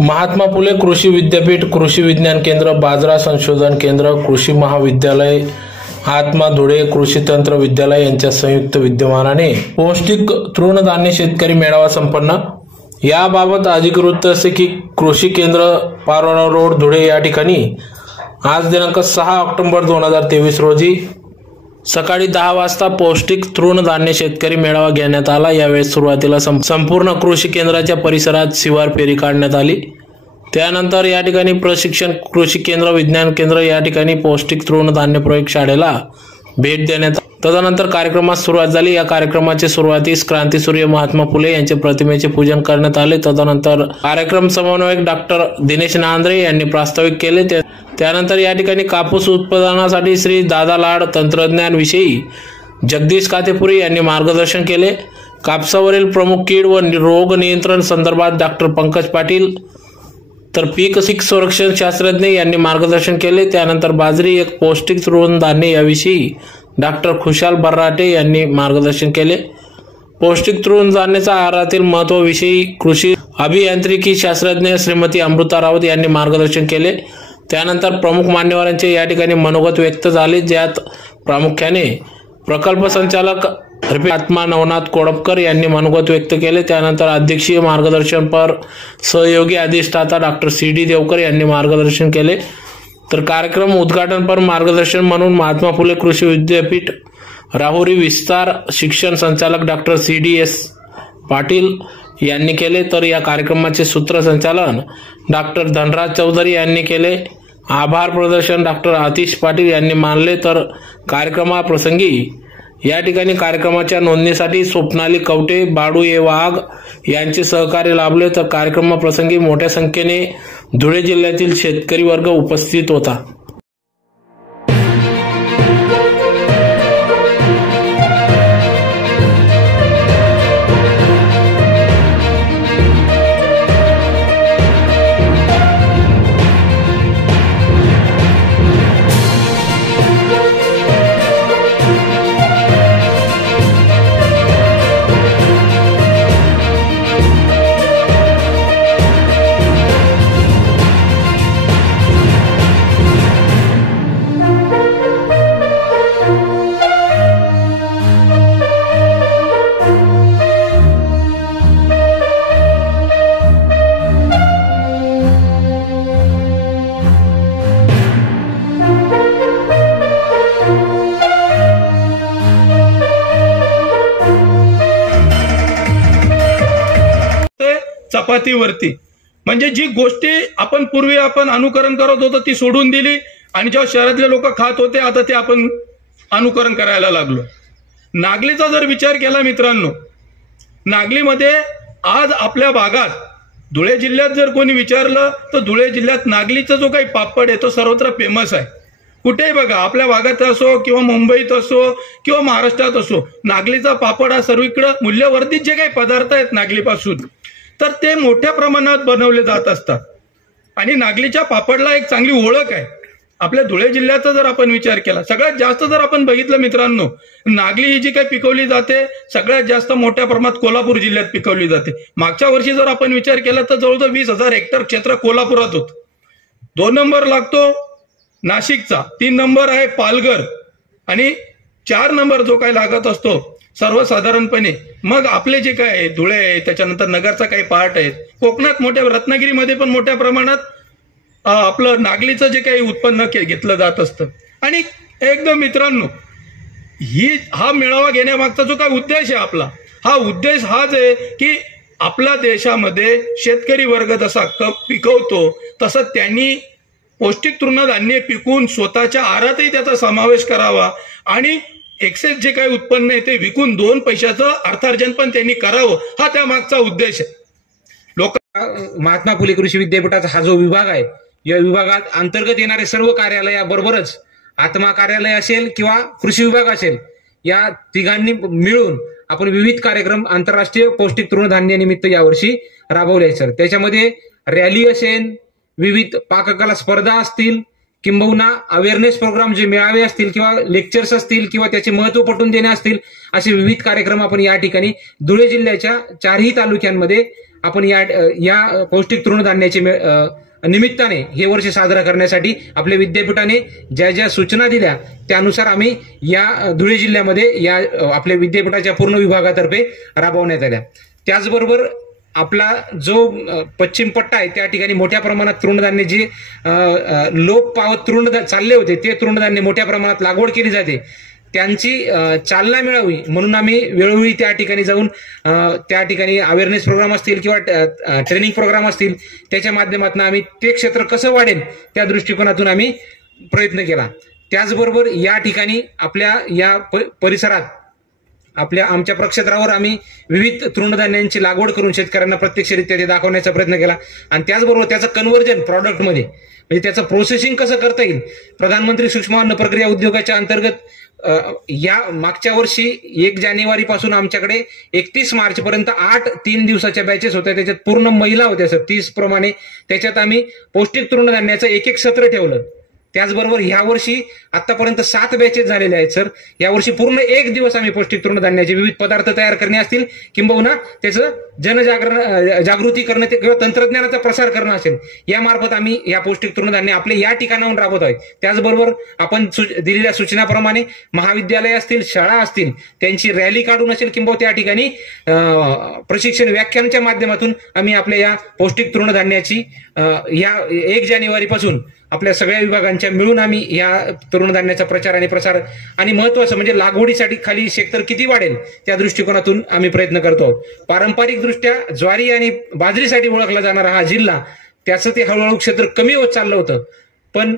महात्मा फुले कृषी विद्यापीठ, कृषी विज्ञान केंद्र, बाजरा संशोधन केंद्र, कृषी महाविद्यालय, आत्मा धुळे कृषी तंत्र विद्यालय यांच्या संयुक्त विद्यमानाने पौष्टिक तृणधान्य शेतकरी मेळावा संपन्न। याबाबत अधिक वृत्त असे की कृषी केंद्र पारोळा रोड धुळे या ठिकाणी आज दिनांक 6 ऑक्टोबर 2023 रोजी सकाळी 10 वाजता पौष्टिक तृणधान्य शेतकरी मेळावा घेण्यात आला। यावेळेस सुरुवातीला संपूर्ण कृषी केंद्राच्या परिसरात शिवार फेरी काढण्यात आली। त्यानंतर या ठिकाणी प्रशिक्षण कृषी केंद्र विज्ञान केंद्र या ठिकाणी पौष्टिक तृणधान्य प्रयोगशाळेला भेट देण्यात आली। तदनंतर कार्यक्रमास सुरुवात झाली। या कार्यक्रमाच्या सुरुवातीस क्रांतीसूर्य महात्मा फुले यांच्या प्रतिमेचे पूजन करण्यात आले। तदनंतर कार्यक्रम समन्वयक डॉक्टर दिनेश नांद्रे यांनी प्रास्ताविक केले। त्यानंतर या ठिकाणी कापूस उत्पादनासाठी श्री दादा लाड तंत्रज्ञान विषयी जगदीश कातेपुरी यांनी मार्गदर्शन केले। कापसावरील प्रमुख कीड व रोग नियंत्रण संदर्भात डॉक्टर पंकज पाटील तर पीक संरक्षण शास्त्रज्ञ यांनी मार्गदर्शन केले। त्यानंतर बाजरी एक पौष्टिक तृणधान्य याविषयी डॉक्टर खुशाल बर्राटे यांनी मार्गदर्शन केले। पौष्टिक तृणधान्याच्या आहारातील महत्त्वाविषयी कृषी अभियांत्रिकी शास्त्रज्ञ श्रीमती अमृता राऊत यांनी मार्गदर्शन केले। त्यानंतर प्रमुख मान्यवरांचे या ठिकाणी मनोगत व्यक्त झाले, ज्यात प्रामुख्याने प्रकल्प संचालक आत्मा नवनाथ कोडपकर यांनी मनोगत व्यक्त केले। त्यानंतर अध्यक्षीय मार्गदर्शनपर सहयोगी अधिष्ठाता डॉक्टर सी.डी. देवकर यांनी मार्गदर्शन केले। तर कार्यक्रम उद्घाटनपर मार्गदर्शन म्हणून महात्मा फुले कृषी विद्यापीठ राहुरी विस्तार शिक्षण संचालक डॉक्टर सी.डी.एस. पाटील यांनी केले। तर या कार्यक्रमाचे सूत्रसंचालन डॉक्टर धनराज चौधरी यांनी केले। आभार प्रदर्शन डॉक्टर आतिश पाटील यांनी मानले। तर कार्यक्रमाप्रसंगी या ठिकाणी कार्यक्रमाच्या नोंदणीसाठी स्वप्नाली कवटे, बाळू ए वाघ यांचे सहकार्य लाभले। तर कार्यक्रमाप्रसंगी मोठ्या संख्येने धुळे जिल्ह्यातील शेतकरी वर्ग उपस्थित होता। चपातीवरती म्हणजे जी गोष्टी आपण पूर्वी अनुकरण करत होतो ती सोडून दिली आणि जेव्हा शहरातले लोक खात होते आता ते आपण अनुकरण करायला लागलो। नागलीचा जर विचार केला मित्रांनो, नागलीमध्ये आज आपल्या भागात धुळे जिल्ह्यात जर कोणी विचारलं तर धुळे जिल्ह्यात नागलीचा जो काही पापड आहे तो सर्वत्र फेमस आहे। कुठेही बघा, आपल्या भागात असो किंवा मुंबईत असो किंवा महाराष्ट्रात असो, नागलीचा पापड हा सर्वीकडे मूल्यवर्धित जे काही पदार्थ आहेत नागलीपासून तर ते मोठ्या प्रमाणात बनवले जात असतात आणि नागलीच्या पापडला एक चांगली ओळख आहे। आपल्या धुळे जिल्ह्याचा जर आपण विचार केला, सगळ्यात जास्त जर आपण बघितलं मित्रांनो, नागली ही जी काही पिकवली जाते सगळ्यात जास्त मोठ्या प्रमाणात कोल्हापूर जिल्ह्यात पिकवली जाते। मागच्या वर्षी जर आपण विचार केला तर जवळजवळ 20,000 हेक्टर क्षेत्र कोल्हापुरात होतं। 2 नंबर लागतो नाशिकचा, 3 नंबर आहे पालघर आणि 4 नंबर जो काही लागत असतो सर्वसाधारणपणे मग आपले जे काय आहे धुळे आहे, त्याच्यानंतर नगरचा काही पार्ट आहे, कोकणात मोठ्या रत्नागिरीमध्ये पण मोठ्या प्रमाणात आपलं नागलीचं जे काही उत्पन्न घेतलं जात असतं। आणि एकदम मित्रांनो, हा मेळावा घेण्यामागचा जो काही उद्देश आहे आपला, हा उद्देश हाच आहे की आपल्या देशामध्ये शेतकरी वर्ग जसा पिकवतो तसं त्यांनी पौष्टिक तृणधान्य पिकून स्वतःच्या आहारातही त्याचा समावेश करावा आणि एक्सेस जे काही उत्पन्न आहे ते विकून 2 पैशाचं अर्थार्जन पण त्यांनी करावं, हा त्या मागचा उद्देश आहे। महात्मा फुले कृषी विद्यापीठाचा हा जो विभाग आहे, या विभागात अंतर्गत येणारे सर्व कार्यालयाबरोबरच आत्मा कार्यालय असेल किंवा कृषी विभाग असेल, या तिघांनी मिळून आपण विविध कार्यक्रम आंतरराष्ट्रीय पौष्टिक तृणधान्य निमित्त यावर्षी राबवले सर। त्याच्यामध्ये रॅली असेल, विविध पाककला स्पर्धा असतील, किंबहुना अवेअरनेस प्रोग्राम जे मेळावे असतील किंवा लेक्चर्स असतील किंवा त्याचे महत्त्व पटवून देणे असतील, असे विविध कार्यक्रम आपण या ठिकाणी धुळे जिल्ह्याच्या 4ही तालुक्यांमध्ये आपण या पौष्टिक तृणधान्याचे निमित्ताने हे वर्ष साजरा करण्यासाठी आपल्या विद्यापीठाने ज्या ज्या सूचना दिल्या त्यानुसार आम्ही या धुळे जिल्ह्यामध्ये या आपल्या विद्यापीठाच्या पूर्ण विभागातर्फे राबवण्यात आल्या। त्याचबरोबर आपला जो पश्चिम पट्टा आहे त्या ठिकाणी मोठ्या प्रमाणात तृणधान्य जे लोप पावत चालले होते ते तृणधान्य मोठ्या प्रमाणात लागवड केली जाते त्यांची चालना मिळावी म्हणून आम्ही वेळोवेळी त्या ठिकाणी जाऊन त्या ठिकाणी अवेअरनेस प्रोग्राम असतील किंवा ट्रेनिंग प्रोग्राम असतील त्याच्या माध्यमातून आम्ही ते क्षेत्र कसं वाढेल त्या दृष्टिकोनातून आम्ही प्रयत्न केला। त्याचबरोबर या ठिकाणी आपल्या या परिसरात आमच्या प्रक्षेत्रावर आम्ही विविध तृणधान्यांची लागवड करून शेतकऱ्यांना प्रत्यक्षरित्या ते दाखवण्याचा प्रयत्न केला आणि त्याचबरोबर त्याचं कन्व्हर्जन प्रॉडक्टमध्ये म्हणजे त्याचं प्रोसेसिंग कसं करता येईल। प्रधानमंत्री सूक्ष्म अन्न प्रक्रिया उद्योगाच्या अंतर्गत या मागच्या वर्षी 1 जानेवारीपासून आमच्याकडे 31 मार्चपर्यंत 8 3 दिवसाच्या बॅचेस होत्या, त्याच्यात पूर्ण महिला होत्या सर 30 प्रमाणे। त्याच्यात आम्ही पौष्टिक तृणधान्याचं एक सत्र ठेवलं। त्याचबरोबर ह्या वर्षी आतापर्यंत 7 बॅचेस झालेले आहेत सर। यावर्षी पूर्ण 1 दिवस आम्ही पौष्टिक तृणधान्याचे विविध पदार्थ तयार करणे असतील किंबहुना त्याचं जागृती करणे किंवा तंत्रज्ञानाचा प्रसार करणं असेल यामार्फत आम्ही या पौष्टिक तृणधान्य आपल्या या ठिकाणाहून राबवत आहोत। त्याचबरोबर आपण दिलेल्या सूचनाप्रमाणे महाविद्यालय असतील शाळा असतील त्यांची रॅली काढून असेल किंवा त्या ठिकाणी प्रशिक्षण व्याख्यानाच्या माध्यमातून आम्ही आपल्या या पौष्टिक तृणधान्याची या 1 जानेवारीपासून आपल्या सगळ्या विभागांच्या मिळून आम्ही या तृणधान्याचा प्रचार आणि प्रसार आणि महत्त्वाचं म्हणजे लागवडीसाठी खाली क्षेत्र किती वाढेल त्या दृष्टिकोनातून आम्ही प्रयत्न करतो आहोत। पारंपरिकदृष्ट्या ज्वारी आणि बाजरीसाठी ओळखला जाणारा हा जिल्हा त्याचं ते हळूहळू क्षेत्र कमी होत चाललं होतं, पण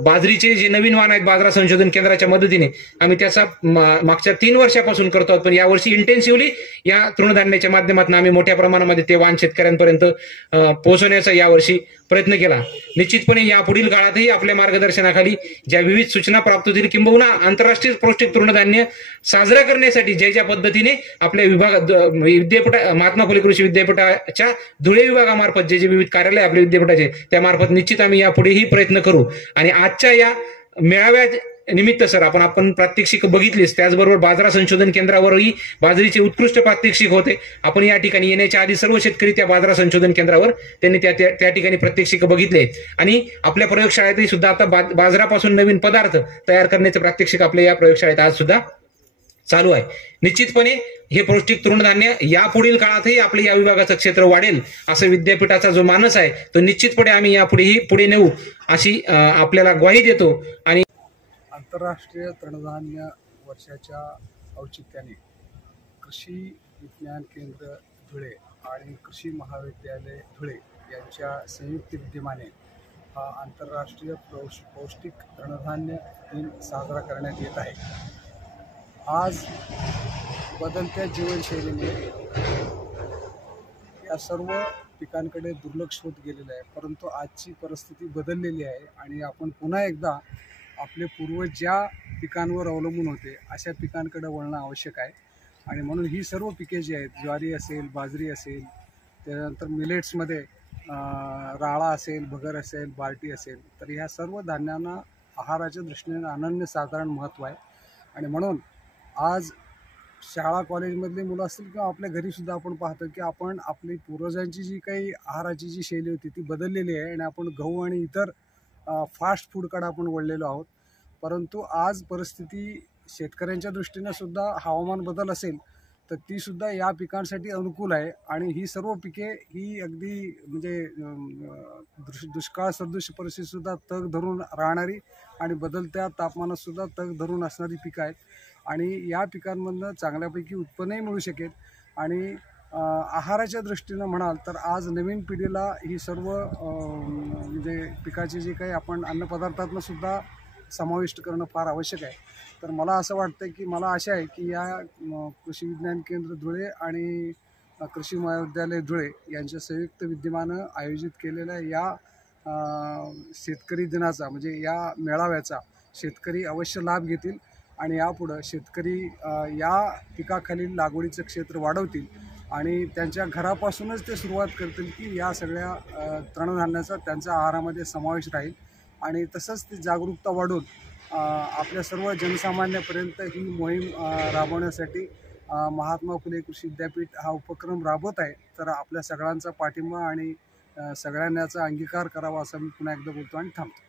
बाजरीचे जे नवीन वाण आहेत बाजरा संशोधन केंद्राच्या मदतीने आम्ही त्याचा मागच्या 3 वर्षापासून करतो आहोत, पण यावर्षी इंटेन्सिव्हली या तृणधान्याच्या माध्यमातून आम्ही मोठ्या प्रमाणामध्ये ते वाण शेतकऱ्यांपर्यंत पोहोचवण्याचा यावर्षी प्रयत्न केला। निश्चितपणे यापुढील काळातही आपल्या मार्गदर्शनाखाली ज्या विविध सूचना प्राप्त होतील किंबहुना आंतरराष्ट्रीय पौष्टिक तृणधान्य साजरा करण्यासाठी ज्या पद्धतीने आपल्या विद्यापीठ महात्मा फुले कृषी विद्यापीठाच्या धुळे विभागामार्फत जे विविध कार्यालय आपल्या विद्यापीठाचे त्यामार्फत निश्चित आम्ही यापुढेही प्रयत्न करू। आणि आजच्या या मेळाव्या निमित्त सर आपण प्रात्यक्षिक बघितलीच, त्याचबरोबर बाजरा संशोधन केंद्रावरही बाजरीचे उत्कृष्ट प्रात्यक्षिक होते। आपण या ठिकाणी येण्याच्या आधी सर्व शेतकरी त्या बाजरा संशोधन केंद्रावर त्यांनी त्या ठिकाणी प्रात्यक्षिक बघितले आणि आपल्या प्रयोगशाळेतही सुद्धा आता बाजरापासून नवीन पदार्थ तयार करण्याचे प्रात्यक्षिक आपल्या या प्रयोगशाळेत आज सुद्धा चालू आहे। निश्चितपणे हे पौष्टिक तृणधान्य यापुढील काळातही आपल्या या विभागाचं क्षेत्र वाढेल असं विद्यापीठाचा जो मानस आहे तो निश्चितपणे आम्ही यापुढेही पुढे नेऊ अशी आपल्याला ग्वाही देतो। आणि आंतरराष्ट्रीय तृणधान्य वर्षाच्या औचित्याने कृषी विज्ञान केंद्र धुळे आणि कृषी महाविद्यालय धुळे यांच्या संयुक्त विद्यमाने हा आंतरराष्ट्रीय पौष्टिक तृणधान्य दिन साजरा करण्यात येत आहे। आज बदलत्या जीवनशैलीने या सर्व पिकांकडे दुर्लक्ष होत गेलेलं आहे, परंतु आजची परिस्थिती बदललेली आहे आणि आपण पुन्हा एकदा आपले पूर्वज ज्या पिकांवर अवलंबून होते अशा पिकांकडे वळणं आवश्यक आहे। आणि म्हणून ही सर्व पिके जी आहेत ज्वारी असेल, बाजरी असेल, त्यानंतर मिलेट्समध्ये राळा असेल, भगर असेल, बार्टी असेल, तर ह्या सर्व धान्यांना आहाराच्या दृष्टीने अनन्यसाधारण महत्त्व आहे। आणि म्हणून आज शाळा कॉलेजमधली मुलं असतील किंवा आपल्या घरीसुद्धा आपण पाहतो की आपण आपली पूर्वजांची जी काही आहाराची जी शैली होती ती बदललेली आहे आणि आपण गहू आणि इतर फास्ट फूडकडे आपण वळलेलो आहोत। परंतु आज परिस्थिती शेतकऱ्यांच्या दृष्टीने सुद्धा हवामान बदल असेल तर ती सुद्धा या पिकांसाठी अनुकूल आहे आणि ही सर्व पिके ही अगदी म्हणजे दुष्काळ सदृश परिस्थितीसुद्धा तग धरून राहणारी आणि बदलत्या तापमानात सुद्धा तग धरून असणारी पिकं आहेत आणि या पिकांमधनं चांगल्यापैकी उत्पन्नही मिळू शकेल। आणि आहाराच्या दृष्टीनं म्हणाल तर आज नवीन पिढीला ही सर्व म्हणजे पिकाचे जे काही आपण अन्नपदार्थातनं सुद्धा समाविष्ट करणं फार आवश्यक आहे। तर मला असं वाटतं की मला आशा आहे की या कृषी विज्ञान केंद्र धुळे आणि कृषी महाविद्यालय धुळे यांच्या संयुक्त विद्यमानं आयोजित केलेल्या या शेतकरी दिनाचा म्हणजे या मेळाव्याचा शेतकरी अवश्य लाभ घेतील आणि यापुढं शेतकरी या पिकाखालील लागवडीचं क्षेत्र वाढवतील आणि त्यांच्या घरापासूनच ते सुरुवात करतील की या सगळ्या तृणधान्याचा त्यांच्या आहारामध्ये समावेश राहील आणि तसंच ती जागरूकता वाढून आपल्या सर्व जनसामान्यापर्यंत ही मोहीम राबवण्यासाठी महात्मा फुले कृषी विद्यापीठ हा उपक्रम राबवत आहे, तर आपल्या सगळ्यांचा पाठिंबा आणि सगळ्यांना याचा अंगीकार करावा असं मी पुन्हा एकदा बोलतो आणि थांबतो.